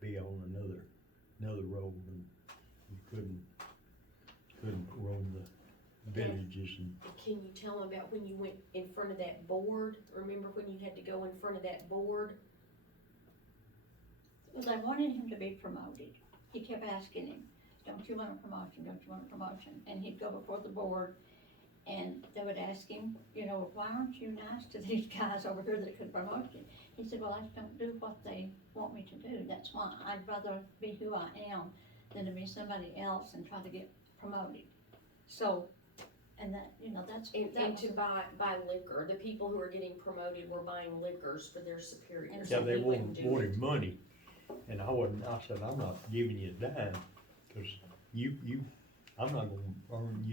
be on another road, and you couldn't roam the villages and. Can you tell them about when you went in front of that board? Remember when you had to go in front of that board? Well, they wanted him to be promoted. He kept asking him, don't you want a promotion, don't you want a promotion? And he'd go before the board, and they would ask him, you know, why aren't you nice to these guys over here that could promote you? He said, well, I don't do what they want me to do. That's why I'd rather be who I am than to be somebody else and try to get promoted. So, and that, you know, And to buy liquor, the people who were getting promoted were buying liquors for their superiors. Yeah, and they he wouldn't do wanted it. money, and I said, I'm not giving you a dime, cause I'm not gonna earn,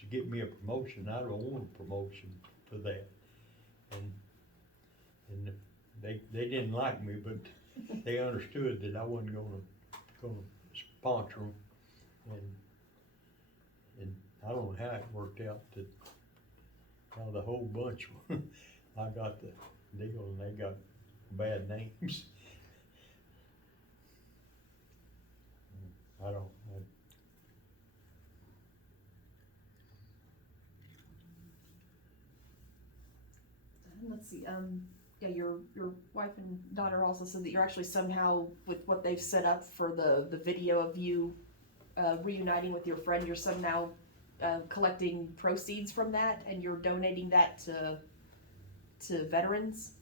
to get me a promotion, I don't want a promotion for that. And they didn't like me, but they understood that I wasn't gonna sponsor them, and I don't know how it worked out that, how the whole bunch, I got the deal and they got bad names. Let's see, yeah, your wife and daughter also said that you're actually somehow, with what they've set up for the video of you reuniting with your friend, you're somehow collecting proceeds from that, and you're donating that to veterans.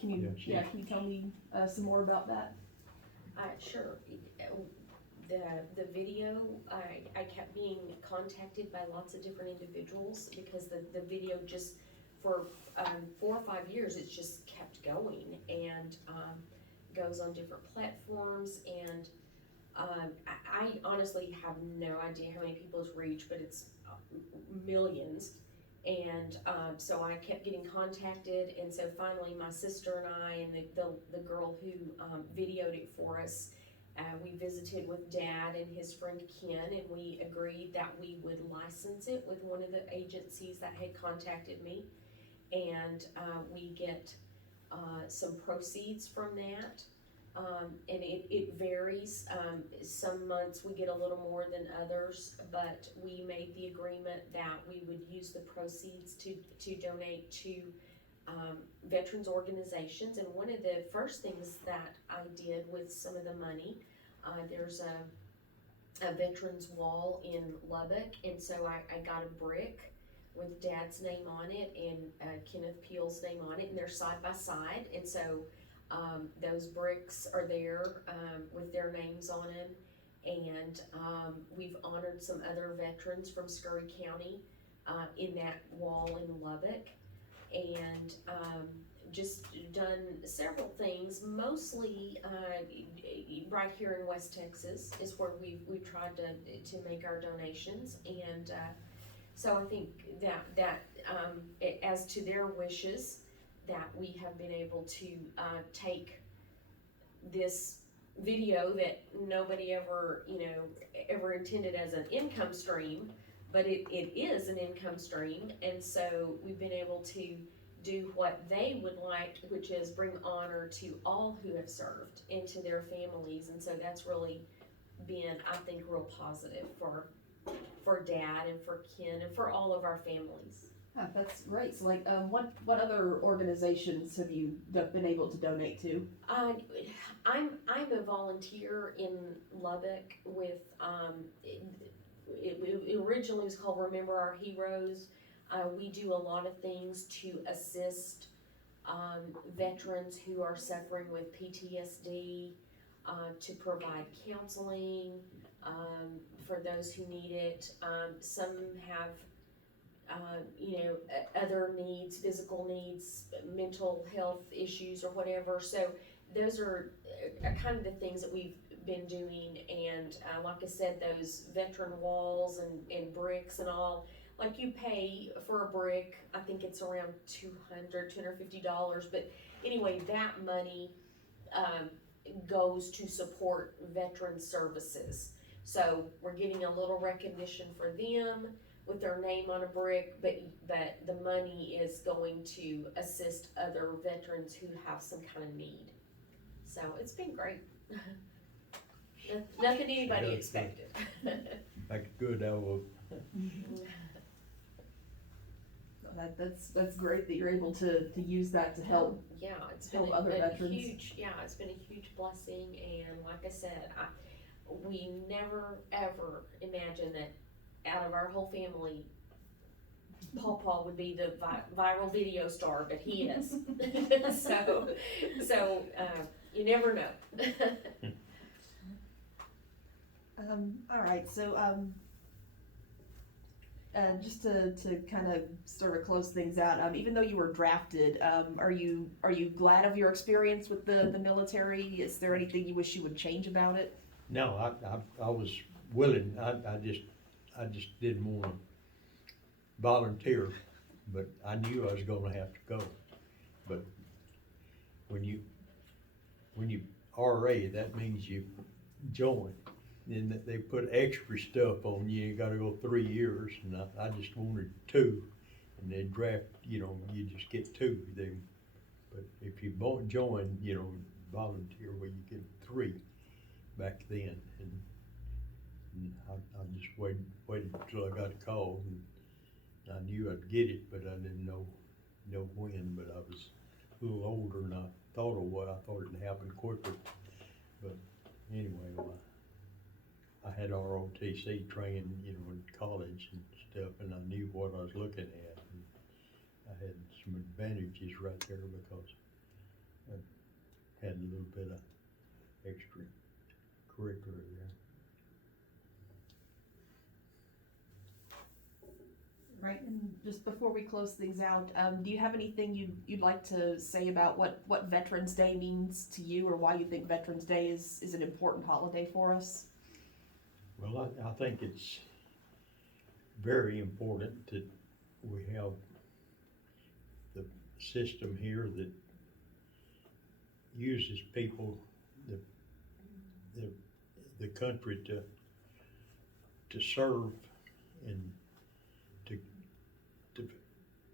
Can you, Yeah, can you tell me some more about that? Sure. The video, I kept being contacted by lots of different individuals because the video just, for 4 or 5 years, it's just kept going and goes on different platforms, and I honestly have no idea how many people it's reached, but it's millions. And so I kept getting contacted, and so finally my sister and I and the girl who videoed it for us, we visited with Dad and his friend Ken, and we agreed that we would license it with one of the agencies that had contacted me, and we get some proceeds from that. And it varies. Some months we get a little more than others, but we made the agreement that we would use the proceeds to donate to veterans organizations. And one of the first things that I did with some of the money, there's a veterans wall in Lubbock, and so I got a brick with Dad's name on it and Kenneth Peel's name on it, and they're side by side, and so those bricks are there with their names on them, and we've honored some other veterans from Scurry County in that wall in Lubbock, and just done several things, mostly right here in West Texas is where we've tried to make our donations, and so I think that as to their wishes, that we have been able to take this video that nobody ever intended as an income stream, but it is an income stream, and so we've been able to do what they would like, which is bring honor to all who have served and to their families, and so that's really been, I think, real positive for Dad and for Ken and for all of our families. That's great. So, like, what other organizations have you been able to donate to? I'm a volunteer in Lubbock with it originally was called Remember Our Heroes. We do a lot of things to assist veterans who are suffering with PTSD, to provide counseling for those who need it. Some have other needs, physical needs, mental health issues or whatever. So those are kind of the things that we've been doing. And like I said, those veteran walls and bricks and all, like you pay for a brick, I think it's around $250, but anyway, that money, goes to support veteran services. So we're getting a little recognition for them with their name on a brick, but the money is going to assist other veterans who have some kind of need. So it's been great. Nothing anybody Yeah. expected. That's good, That's great that you're able to use that to help. Yeah, it's been Help other a veterans. huge, it's been a huge blessing, and like I said, we never ever imagined that out of our whole family, Paw would be the viral video star, but he is. so you never know. All right, so just to kind of sort of close things out, even though you were drafted, are you glad of your experience with the military? Is there anything you wish you would change about it? No, I was willing, I just didn't wanna volunteer, but I knew I was gonna have to go. But when you RA, that means you join. Then they put extra stuff on you, you gotta go 3 years, and I just wanted 2, and they draft, you just get 2. But if you join, volunteer, well, you get 3 back then, and I just waited until I got called, and I knew I'd get it, but I didn't know when, but I was a little older than I thought it would. I thought it'd happen quicker, but anyway, I had ROTC training, in college and stuff, and I knew what I was looking at, and I had some advantages right there because I had a little bit of extra curricular there. Right, and just before we close things out, do you have anything you'd like to say about what Veterans Day means to you, or why you think Veterans Day is an important holiday for us? Well, I think it's very important that we have the system here that uses people, the country to serve and to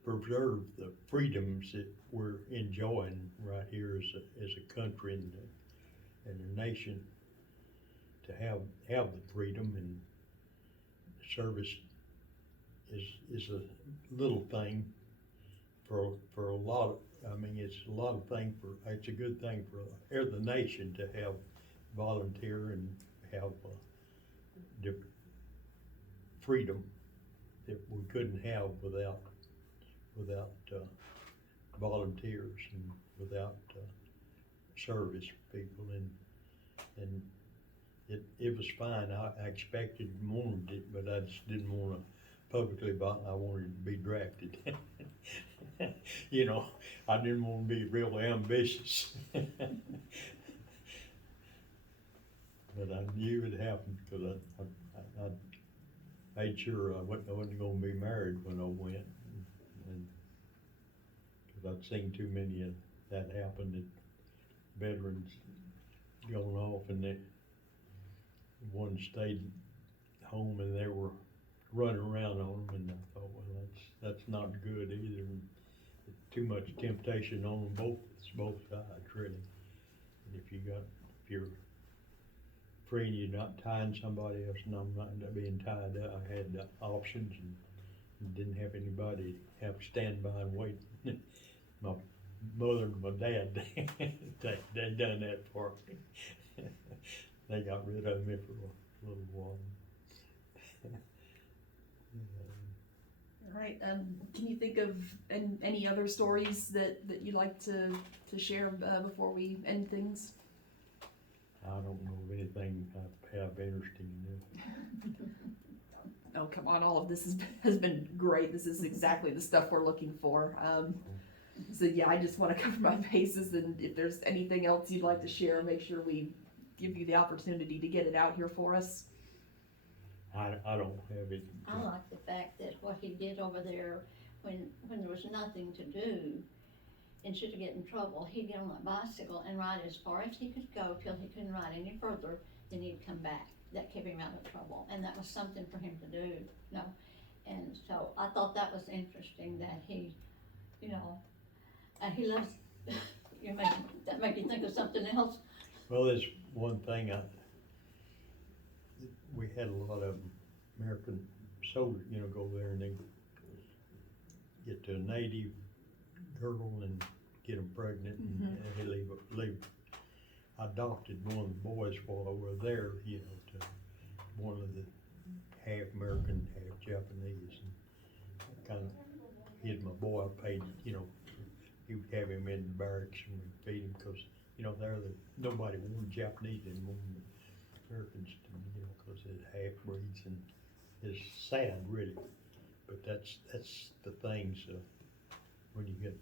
preserve the freedoms that we're enjoying right here as a country and a nation. To have the freedom, and service is a little thing for a lot of, it's a lot of thing it's a good thing for the nation to have volunteer and have different freedom that we couldn't have without volunteers and without service people, and it was fine. I expected and wanted it, but I just didn't want to publicly, I wanted to be drafted. I didn't want to be real ambitious. But I knew it happened because I made sure I wasn't going to be married when I went. And because I'd seen too many of that happen, that veterans going off and one stayed home and they were running around on them, and I thought, well, that's not good either. Too much temptation on them both sides, really. And if you're free and you're not tying somebody else, and I'm not being tied up, I had options and didn't have anybody have to stand by and wait. My mother and my dad, they done that for me. They got rid of me for a little while. All right, can you think of any other stories that you'd like to share before we end things? I don't know of anything I have interesting in this. Oh, come on, all of this has been great. This is exactly the stuff we're looking for. So yeah, I just want to cover my bases, and if there's anything else you'd like to share, make sure we give you the opportunity to get it out here for us. I don't have it. I like the fact that what he did over there, when there was nothing to do, instead of getting in trouble, he'd get on that bicycle and ride as far as he could go till he couldn't ride any further, then he'd come back. That kept him out of trouble, and that was something for him to do, you know? And so I thought that was interesting that he, you know, and he loves, that made you think of something else. Well, there's one thing we had a lot of American soldiers, you know, go over there and they get to a native girl and get them pregnant and they leave. I adopted one of the boys while they were there, you know, to one of the half American, half Japanese, and kind of hid my boy. I paid, you know, he would have him in the barracks and we'd feed him because, you know, nobody wanted Japanese anymore. Americans, you know, because they're half-breeds, and it's sad, really. But that's the things when you get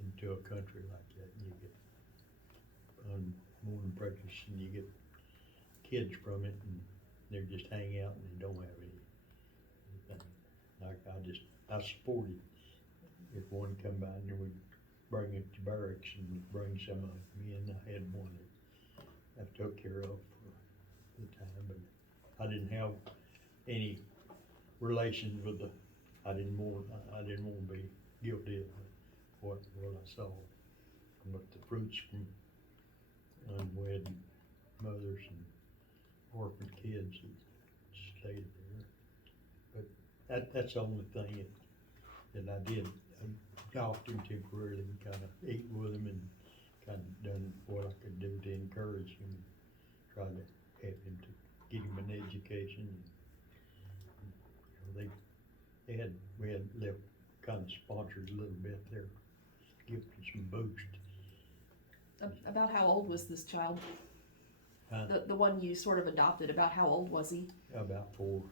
into a country like that, and you get unborn prejudice, and you get kids from it, and they're just hanging out and they don't have anything. Like I supported if one come by and we'd bring it to barracks and bring some of them in. I had one that I took care of for the time, but I didn't have any relations with I didn't want to be guilty of what I saw. But the fruits from unwed mothers and orphan kids that stayed there. But that's the only thing that I did. I adopt him temporarily and kind of eat with him and kind of done what I could do to encourage him, try to help him to get him an education. And, you know, we had left kind of sponsored a little bit there, give him some boost. About how old was this child? The one you sort of adopted, about how old was he? About 4.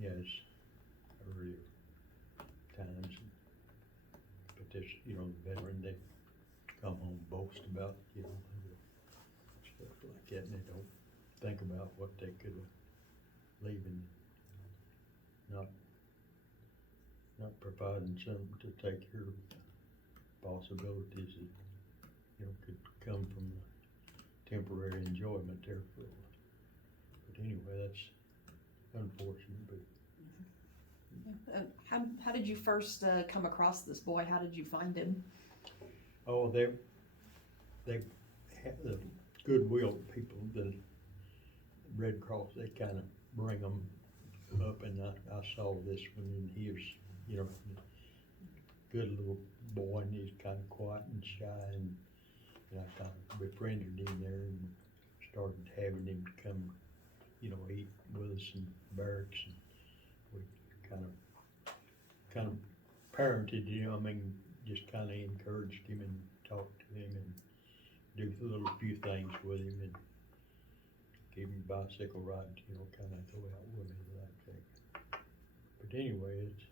Yes, earlier times. But this, you know, the veteran, they come home and boast about, you know, stuff like that, and they don't think about what they could have leaving, not providing something to take care of possibilities that, you know, could come from temporary enjoyment there for a while. But anyway, that's unfortunate, but. How did you first come across this boy? How did you find him? Oh, they have the Goodwill people, the Red Cross, they kind of bring them up, and I saw this one, and he was, you know, good little boy, and he's kind of quiet and shy, and I kind of befriended him there and started having him come, you know, eat with us in barracks, and we kind of parented him. I mean, just kind of encouraged him and talked to him and do a few things with him and give him a bicycle ride, you know, kind of go out with him like that. But anyway, it's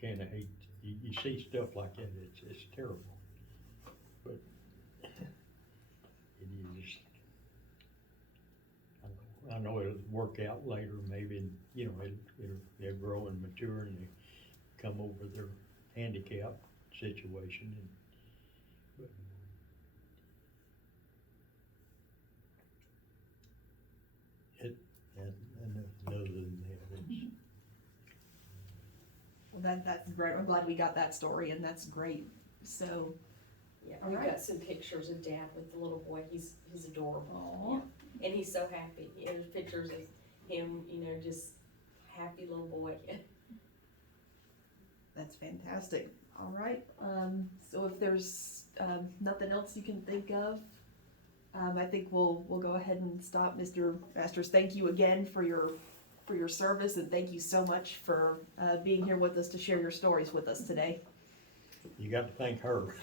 kind of hate, you see stuff like that, it's terrible. But it is, I know it'll work out later, maybe, and, you know, they'll grow and mature and they come over their handicap situation. But other than that, it's. Well, that's great. I'm glad we got that story, and that's great. So, Yeah, All we've right. got some pictures of Dad with the little boy. He's adorable. Aw. Yeah. And he's so happy. Yeah, there's pictures of him, you know, just happy little boy. that's fantastic. All right. So if there's nothing else you can think of, I think we'll go ahead and stop. Mr. Masters, thank you again for your service, and thank you so much for being here with us to share your stories with us today. You got to thank her.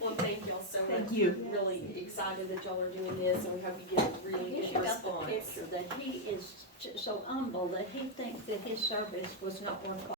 Well, thank y'all so much. Thank you. We're really excited that y'all are doing this, and we hope you get a I really guess good you got the response. picture that he is so humble that he thinks that his service was not worthwhile.